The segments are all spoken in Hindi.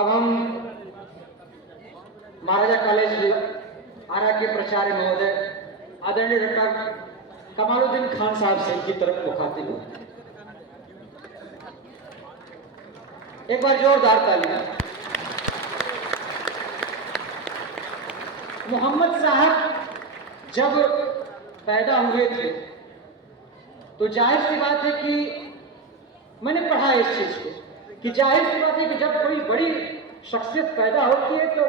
अब हम महाराजा कॉलेज आरा के प्राचार्य महोदय आदरणीय डॉक्टर कमालुद्दीन खान साहब से की तरफ मुखातिब हो। एक बार जोरदार तालियां। मोहम्मद साहब जब पैदा हुए थे तो जाहिर सी बात है कि मैंने पढ़ा इस चीज को कि जाहिर सी बात है कि जब कोई बड़ी शख्सियत पैदा होती है तो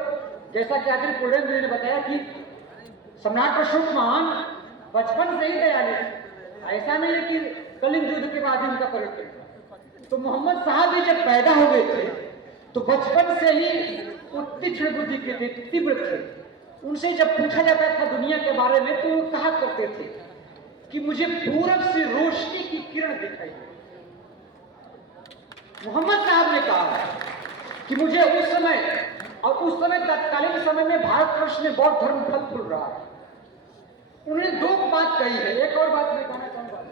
जैसा कि आचार्य पूर्णेंद्र जी ने बताया कि सम्राट अशोक महान बचपन से ही दयालु, ऐसा नहीं है कि कलिंग युद्ध के बाद इनका परिवर्तन। तो मोहम्मद साहब भी जब पैदा हो गए थे तो बचपन से ही वो तीक्ष्ण बुद्धि के थे, तीव्र थे। उनसे जब पूछा जाता था दुनिया के बारे में तो वो कहा करते थे कि मुझे पूरब से रोशनी की किरण दिखाई दे। मोहम्मद साहब ने कहा कि मुझे उस समय और उस समय तत्कालीन समय में भारतवर्ष में बौद्ध धर्म फल फूल रहा है। उन्होंने दो बात कही है, एक और बात मैं कहना चाहूंगा।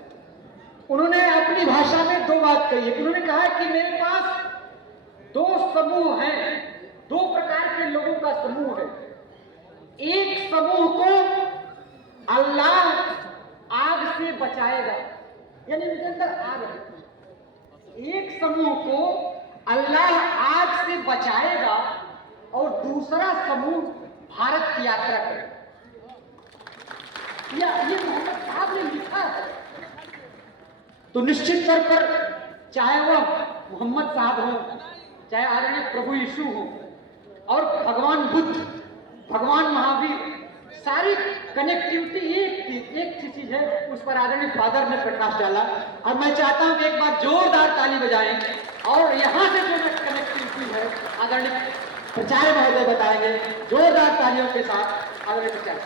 उन्होंने अपनी भाषा में दो बात कही है। उन्होंने कहा कि मेरे पास दो समूह हैं, दो प्रकार के लोगों का समूह है। एक समूह को अल्लाह आग से बचाएगा, यानी उनके अंदर आग है। एक समूह को अल्लाह आग से बचाएगा और दूसरा समूह भारत की यात्रा करेगा। ये मोहम्मद साहब ने लिखा है। तो निश्चित तौर पर चाहे वह मोहम्मद साहब हो, चाहे आदरणीय प्रभु यीशु हो और भगवान बुद्ध, भगवान महावीर, सारी कनेक्टिविटी एक सी चीज है। उस पर आदरणीय फादर ने प्रकाश डाला और मैं चाहता हूं कि एक बार जोरदार ताली बजाएं और यहां से जो कनेक्टिविटी है आदरणीय प्राचार्य महोदय बताएंगे जोरदार तालियों के साथ। आदरणीय प्राचार्य।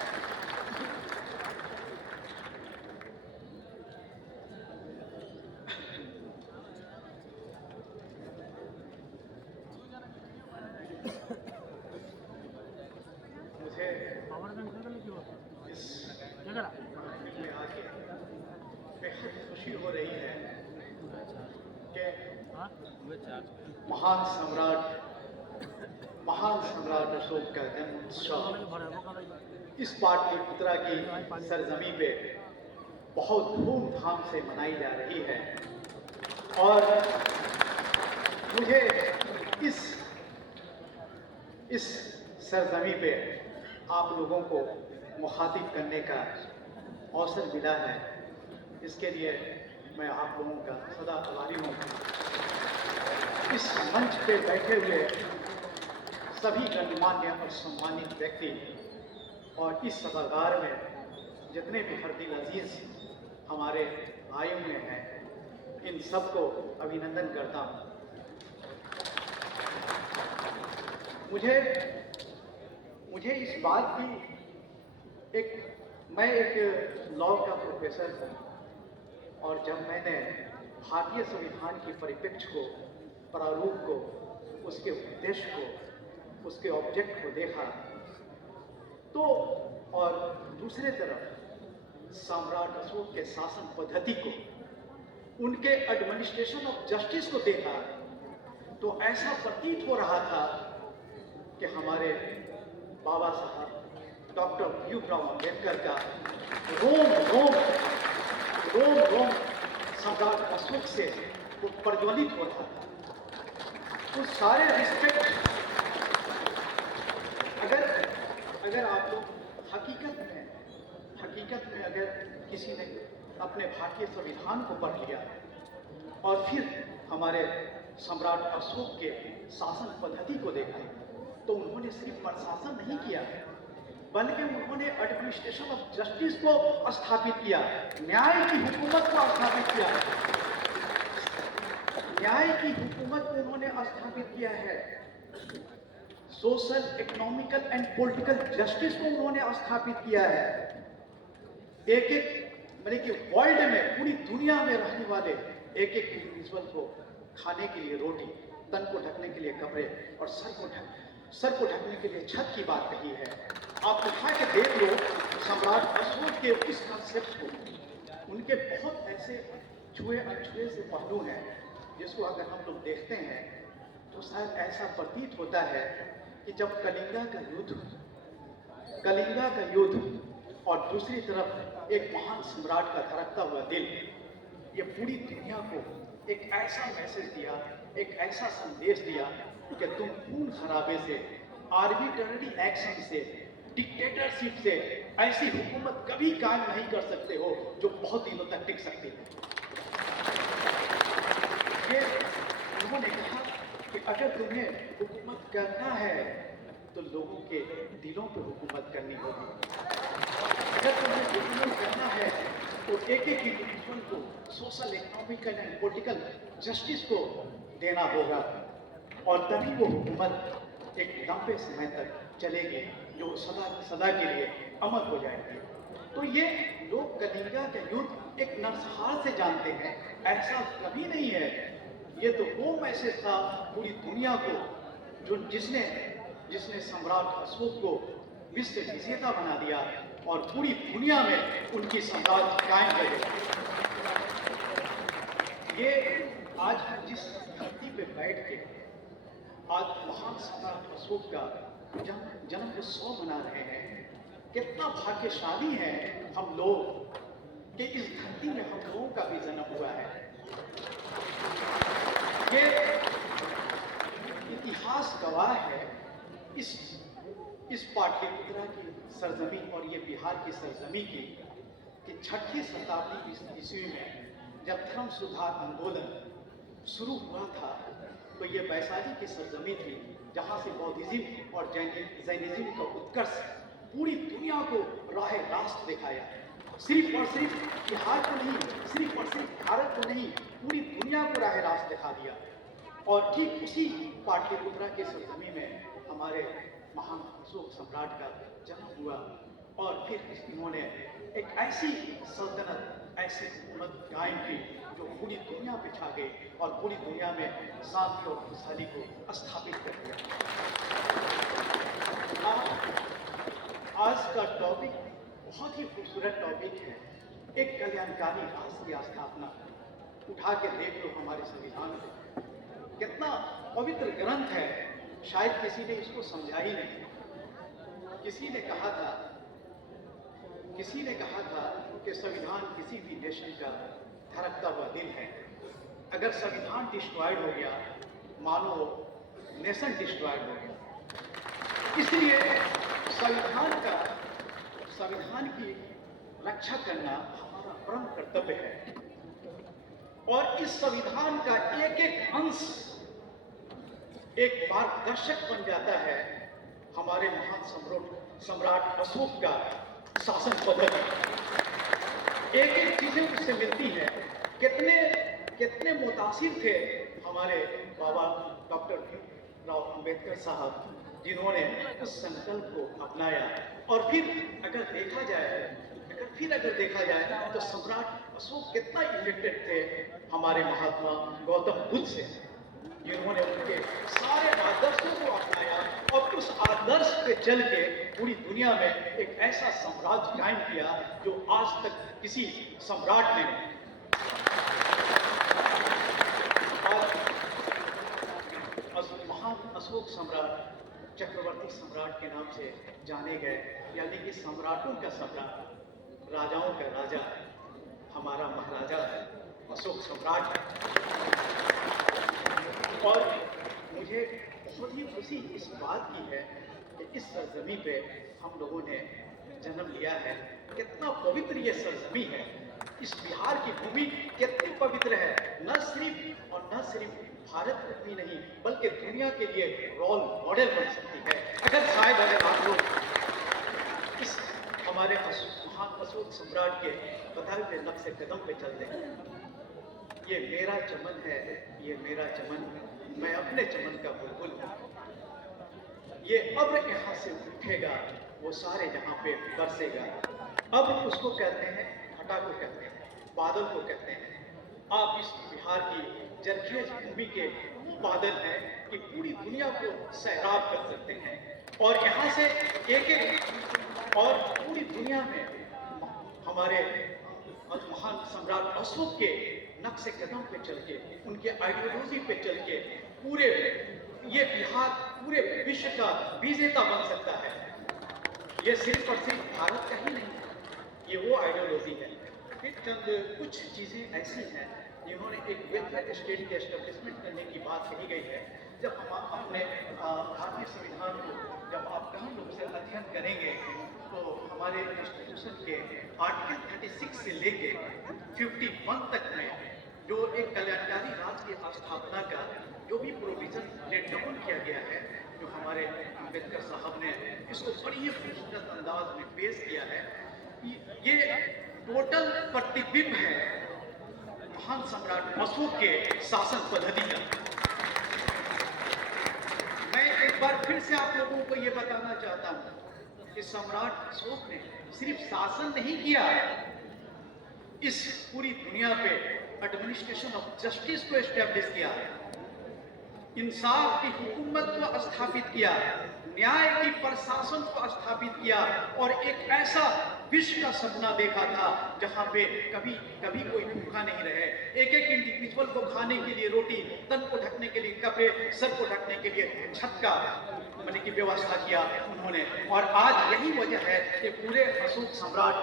खुशी हो रही है कि महान सम्राट अशोक का जन्म उत्सव इस पाटलिपुत्रा की सरजमी पे बहुत धूमधाम से मनाई जा रही है। और मुझे इस सरजमी पे आप लोगों को मुखातिब करने का अवसर मिला है, इसके लिए मैं आप लोगों का सदा आभारी हूँ। इस मंच पे बैठे हुए सभी गणमान्य और सम्मानित व्यक्ति और इस सभागार में जितने भी फर्दिल अजीज हमारे भाइयों में हैं, इन सबको अभिनंदन करता हूँ। मुझे इस बात की मैं एक लॉ का प्रोफेसर हूँ और जब मैंने भारतीय संविधान की परिप्रेक्ष्य को, प्रारूप को, उसके उद्देश्य को, उसके ऑब्जेक्ट को देखा तो, और दूसरे तरफ सम्राट अशोक के शासन पद्धति को, उनके एडमिनिस्ट्रेशन ऑफ जस्टिस को देखा तो ऐसा प्रतीत हो रहा था कि हमारे बाबा साहब डॉक्टर भीमराव अम्बेडकर का रोम सम्राट अशोक से वो प्रज्वलित हो रहा था। उस सारे रिस्पेक्ट अगर आप लोग हकीकत में अगर किसी ने अपने भारतीय संविधान को पढ़ लिया और फिर हमारे सम्राट अशोक के शासन पद्धति को देखा तो उन्होंने सिर्फ प्रशासन नहीं किया बल्कि उन्होंने एडमिनिस्ट्रेशन ऑफ जस्टिस को स्थापित किया, न्याय की हुकूमत को स्थापित किया, न्याय की हुकूमत को उन्होंने स्थापित किया है, social, economical and political justice को उन्होंने स्थापित किया है। माने कि वर्ल्ड में, पूरी दुनिया में रहने वाले एक इंडिविजुअल को खाने के लिए रोटी, तन को ढकने के लिए कपड़े और सर को ढकने के लिए छत की बात कही है। आप उठा के देख लो सम्राट अशोक के इस कंसेप्ट को, उनके बहुत ऐसे छुए अनछुए से पहलू हैं जिसको अगर हम लोग देखते हैं तो शायद ऐसा प्रतीत होता है कि जब कलिंगा का युद्ध और दूसरी तरफ एक महान सम्राट का धड़कता हुआ दिल, ये पूरी दुनिया को एक ऐसा मैसेज दिया, एक ऐसा संदेश दिया कि तुम खून खराबे से, आर्बिट्ररी एक्शन से, डिक्टेटरशिप से ऐसी हुकूमत कभी कायम नहीं कर सकते हो जो बहुत दिनों तक टिक सकती है। ये उन्होंने कहा कि अगर तुम्हें हुकूमत करना है तो लोगों के दिलों पर हुकूमत करनी होगी। अगर तुम्हें हुकूमत करना है तो एक एक इंडिविजुअल को social, economical and political justice को देना होगा, और तभी वो हुकूमत एक लंबे समय तक चलेगी जो सदा के लिए अमर हो जाएगी। तो ये लोग कलिंगा का युद्ध एक नरसंहार से जानते हैं, ऐसा कभी नहीं है। ये तो वो मैसेज था पूरी दुनिया को, जो जिसने सम्राट अशोक को विश्व विजेता बना दिया और पूरी दुनिया में उनकी साम्राज्य कायम रहे। ये आज हम जिस धरती पे बैठ के आज महान सम्राट अशोक का जन्म उत्सव मना रहे हैं, कितना भाग्यशाली है हम लोग कि इस धरती में हम लोगों का भी जन्म हुआ है। ये इतिहास गवाह है इस पाटलिपुत्रा की सरजमी और ये बिहार की सरजमी की कि 6वीं शताब्दी ईस्वी में जब धर्म सुधार आंदोलन शुरू हुआ था तो ये वैशाली की सरजमी थी, जहाँ से बौद्धिज्म और जैनिज्म का उत्कर्ष पूरी दुनिया को राह रास्त दिखाया। सिर्फ और सिर्फ बिहार को नहीं, सिर्फ और सिर्फ भारत को नहीं, पूरी दुनिया को राह रास्त दिखा दिया। और ठीक उसी पाटलिपुत्रा की सरजमी में हमारे महान अशोक सम्राट का जन्म हुआ, और फिर इन्होंने एक ऐसी सल्तनत, ऐसी हुकूमत कायम की जो पूरी दुनिया पे छा गई और पूरी दुनिया में शांति और खुशहाली को स्थापित कर दिया। आज का टॉपिक बहुत ही खूबसूरत टॉपिक है, एक कल्याणकारी राष्ट्र की स्थापना। उठा के देख लो हमारे संविधान को, कितना पवित्र ग्रंथ है, शायद किसी ने इसको समझा ही नहीं। किसी ने कहा था कि संविधान किसी भी नेशन का धड़कता हुआ दिल है। अगर संविधान डिस्ट्रॉयड हो गया, मानो नेशन डिस्ट्रॉयड हो गया। इसलिए संविधान की रक्षा करना हमारा परम कर्तव्य है, और इस संविधान का एक एक अंश एक मार्गदर्शक बन जाता है हमारे महान सम्राट अशोक का शासन पद्धति। एक एक चीजें उससे मिलती हैं। कितने मुतासिर थे हमारे बाबा डॉक्टर भीमराव अंबेडकर साहब, जिन्होंने उस संकल्प को अपनाया। और फिर अगर देखा जाए तो सम्राट अशोक कितना इफेक्टेड थे हमारे महात्मा गौतम बुद्ध से, जिन्होंने उनके सारे आदर्शों को अपनाया और उस आदर्श पे चल के पूरी दुनिया में एक ऐसा साम्राज्य कायम किया जो आज तक किसी सम्राट ने नहीं। महान अशोक सम्राट चक्रवर्ती सम्राट के नाम से जाने गए, यानी कि सम्राटों का सम्राट, राजाओं का राजा, हमारा महाराजा अशोक सम्राट है। और मुझे बहुत ही खुशी इस बात की है कि इस सरजमी पे हम लोगों ने जन्म लिया है। कितना पवित्र ये सरजमी है, इस बिहार की भूमि कितनी पवित्र है। न सिर्फ भारत में नहीं बल्कि दुनिया के लिए रोल मॉडल बन सकती है। अगर आप लोग इस हमारे महान अशोक सम्राट के बताए हुए नक्शे कदम पे चलते हैं। ये मेरा चमन है, ये मेरा चमन, मैं अपने चमन का बुलबुल हूँ। ये अब्र यहाँ से उठेगा, वो सारे जहाँ पे बरसेगा। अब उसको कहते हैं, घटा को कहते हैं, बादल को कहते हैं। आप इस बिहार की जरखेज भूमि के बादल हैं कि पूरी दुनिया को सैराब कर सकते हैं। और यहाँ से एक और पूरी दुनिया में हमारे महान सम्राट अशोक के नक्शे कदम पे चल के, उनके आइडियोलॉजी पे चल के पूरे ये बिहार पूरे विश्व का विजेता बन सकता है। ये सिर्फ और सिर्फ भारत का ही नहीं है, ये वो आइडियोलॉजी है। फिर चंद कुछ चीज़ें ऐसी हैं जिन्होंने एक वेलफेयर स्टेट के एस्टेब्लिशमेंट करने की बात कही गई है। जब हम अपने भारतीय संविधान को जब आप गहन रूप से अध्ययन करेंगे तो हमारे कॉन्स्टिट्यूशन के आर्टिकल 36 से लेके 51 तक में जो एक कल्याणकारी राज्य की स्थापना का जो भी प्रोविजन लेट डाउन किया गया है, जो हमारे अम्बेडकर साहब ने इसको बड़ी ही खूबसूरत अंदाज में पेश किया है, ये टोटल प्रतिबिंब है महान सम्राट अशोक के शासन पद्धति का। मैं एक बार फिर से आप लोगों को ये बताना चाहता हूं कि सम्राट अशोक ने सिर्फ शासन नहीं किया, इस पूरी दुनिया पे एडमिनिस्ट्रेशन ऑफ जस्टिस को एस्टेब्लिश किया, इंसाफ की हुकूमत को स्थापित किया, न्याय की प्रशासन को स्थापित किया और एक ऐसा विश्व का सपना देखा था जहां पे कभी कभी कोई भूखा नहीं रहे। एक एक इंडिविजुअल को खाने के लिए रोटी, तन को ढकने के लिए कपड़े, सर को ढकने के लिए छत का मैंने की व्यवस्था किया उन्होंने। और आज यही वजह है कि पूरे अशोक सम्राट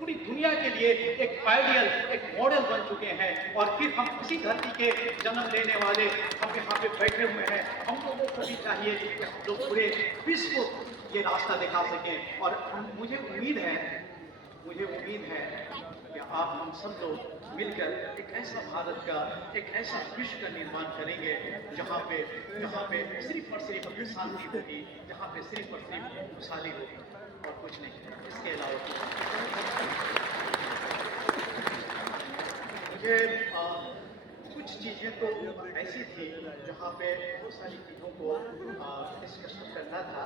पूरी दुनिया के लिए एक आइडियल, एक मॉडल बन चुके हैं। और फिर हम इसी धरती के जन्म लेने वाले हम यहाँ पे बैठे हुए हैं, हम लोगों को भी चाहिए कि हम लोग पूरे विश्व को ये रास्ता दिखा सकें। और मुझे उम्मीद है कि आप हम सब लोग मिलकर एक ऐसा भारत का, एक ऐसा विश्व का निर्माण करेंगे जहाँ पे सिर्फ और सिर्फ शांति होगी, जहाँ पे सिर्फ और सिर्फ खुशहाली होगी और कुछ नहीं, इसके अलावा मुझे कुछ चीज़ें तो ऐसी थी जहाँ पे बहुत सारी चीज़ों को डिस्कशन करना था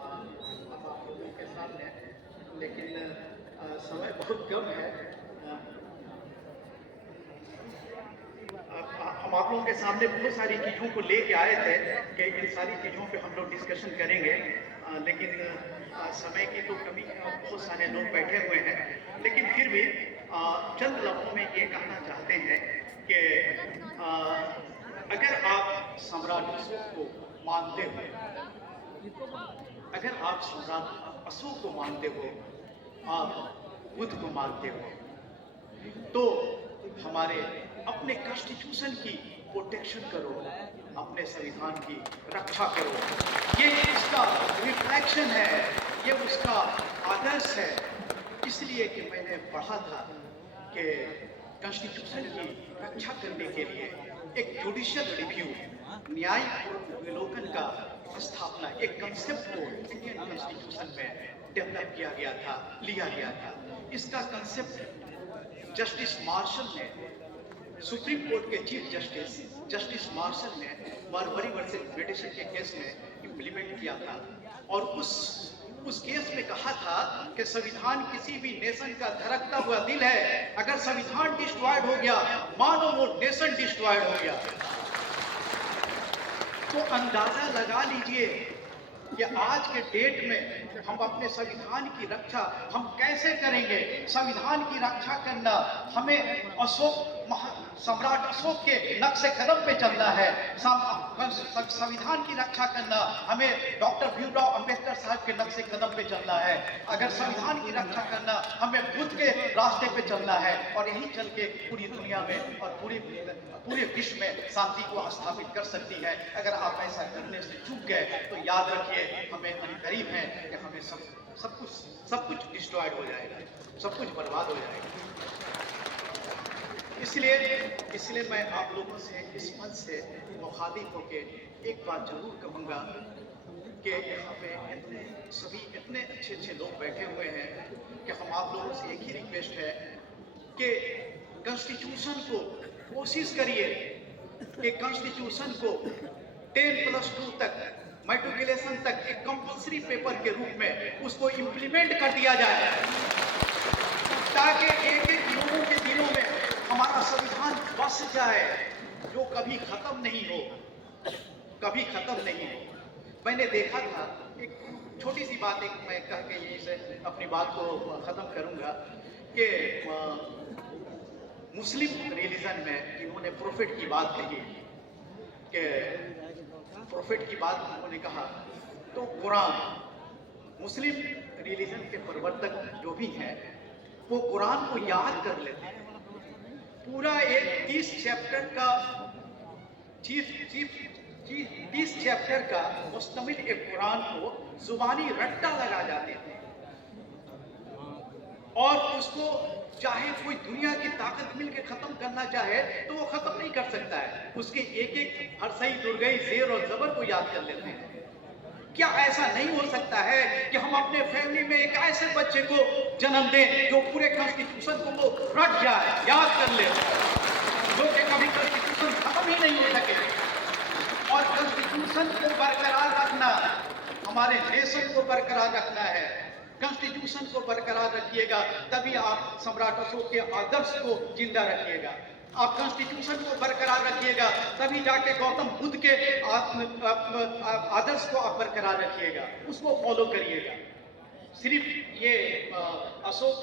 आप लोगों के सामने, लेकिन समय बहुत कम है। हम आप लोगों के सामने बहुत सारी चीज़ों को लेके आए थे कि इन सारी चीज़ों पे हम लोग डिस्कशन करेंगे, लेकिन समय की तो कमी, बहुत सारे लोग बैठे हुए हैं। लेकिन फिर भी चंद लफ्ज़ों में ये कहना चाहते हैं कि अगर आप सम्राट अशोक को मानते हो, अगर आप सम्राट अशोक को मानते हो, आप बुद्ध को मानते हो, तो हमारे अपने कॉन्स्टिट्यूशन की प्रोटेक्शन करो, अपने संविधान की रक्षा करो। ये इसका रिफ्लेक्शन है, ये उसका आदर्श है। इसलिए कि मैंने पढ़ा था कि कॉन्स्टिट्यूशन की रक्षा करने के लिए एक जुडिशियल रिव्यू, न्याय विलोकन का स्थापना, एक कंसेप्ट को इंडियन कॉन्स्टिट्यूशन में डेवलप किया गया था, लिया गया था। इसका कंसेप्ट जस्टिस मार्शल ने, सुप्रीम कोर्ट के चीफ जस्टिस मार्शल ने मारवाड़ी वर्सेस ब्रिटिश के केस में इम्प्लीमेंट किया था। और उस केस में कहा था कि संविधान किसी भी नेशन का धड़कता हुआ दिल है। अगर संविधान डिस्ट्रॉयड हो गया, मानो वो नेशन डिस्ट्रॉयड हो गया। तो अंदाजा लगा लीजिए कि आज के डेट में हम अपने संविधान की रक्षा हम कैसे करेंगे। संविधान की रक्षा करना हमें सम्राट अशोक के नक्शे कदम पे चलना है। संविधान की रक्षा करना हमें डॉक्टर भीमराव अंबेडकर साहब के नक्शे कदम पे चलना है। अगर संविधान की रक्षा करना हमें बुद्ध के रास्ते पे चलना है। और यही चल के पूरी दुनिया में और पूरे विश्व में शांति को स्थापित कर सकती है। अगर आप ऐसा करने से चूक गए तो याद रखिए हमें करीब है कि हमें सब कुछ डिस्ट्रॉयड हो जाएगा, सब कुछ बर्बाद हो जाएगा। इसलिए मैं आप लोगों से इस मंच से मुखातिब होकर एक बात जरूर कहूँगा कि यहाँ पे इतने अच्छे लोग बैठे हुए हैं कि हम आप लोगों से एक ही रिक्वेस्ट है कि कॉन्स्टिट्यूशन को कोशिश करिए कि कॉन्स्टिट्यूशन को 10+2 तक, मैट्रिकुलेशन तक एक कंपल्सरी पेपर के रूप में उसको इम्प्लीमेंट कर दिया जाए, ताकि एक लोगों के दिलों में हमारा संविधान बस जाए, जो कभी खत्म नहीं हो। मैंने देखा था, एक छोटी सी बात मैं कह के यहीं से अपनी बात को खत्म करूंगा कि मुस्लिम रिलीजन में इन्होंने प्रोफेट की बात कही कि प्रोफेट की बात उन्होंने कहा, तो कुरान, मुस्लिम रिलीजन के प्रवर्तक जो भी हैं वो कुरान को याद कर लेते हैं। पूरा एक 30 चैप्टर का 30 चैप्टर का मुश्तमिल एक कुरान को जुबानी रट्टा लगा जाते थे और उसको चाहे कोई दुनिया की ताकत मिलके खत्म करना चाहे तो वो खत्म नहीं कर सकता है। उसके एक एक हरसई, दुर्गई, जेर और जबर को याद कर लेते हैं। क्या ऐसा नहीं हो सकता है कि हम अपने फैमिली में एक ऐसे बच्चे को जन्म दें जो पूरे कॉन्स्टिट्यूशन को वो रट जाए, याद कर ले, जो कि कभी कॉन्स्टिट्यूशन खत्म ही नहीं हो सके। और कॉन्स्टिट्यूशन को बरकरार रखना, हमारे नेशन को बरकरार रखना है। कॉन्स्टिट्यूशन को बरकरार रखिएगा तभी आप सम्राट अशोक के आदर्श को जिंदा रखिएगा। आप कॉन्स्टिट्यूशन को बरकरार रखिएगा तभी जाके गौतम बुद्ध के आदर्श को आप बरकरार रखिएगा, उसको फॉलो करिएगा। सिर्फ ये अशोक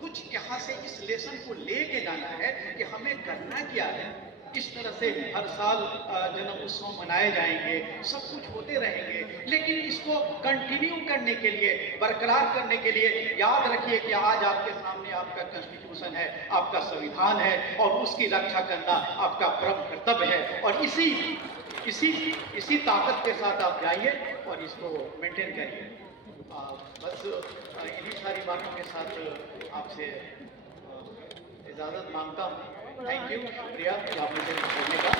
कुछ यहाँ से इस लेसन को लेके जाना है कि हमें करना क्या है। इस तरह से हर साल जन्म उत्सव मनाए जाएंगे, सब कुछ होते रहेंगे, लेकिन इसको कंटिन्यू करने के लिए, बरकरार करने के लिए याद रखिए कि आज आपके सामने आपका कॉन्स्टिट्यूशन है, आपका संविधान है और उसकी रक्षा करना आपका परम कर्तव्य है। और इसी ताकत के साथ आप जाइए और इसको मेंटेन करिए। बस इन्हीं सारी बातों के साथ आपसे इजाज़त मांगता हूँ। थैंक यू, शुक्रिया कि आपने मुझे बोलने का।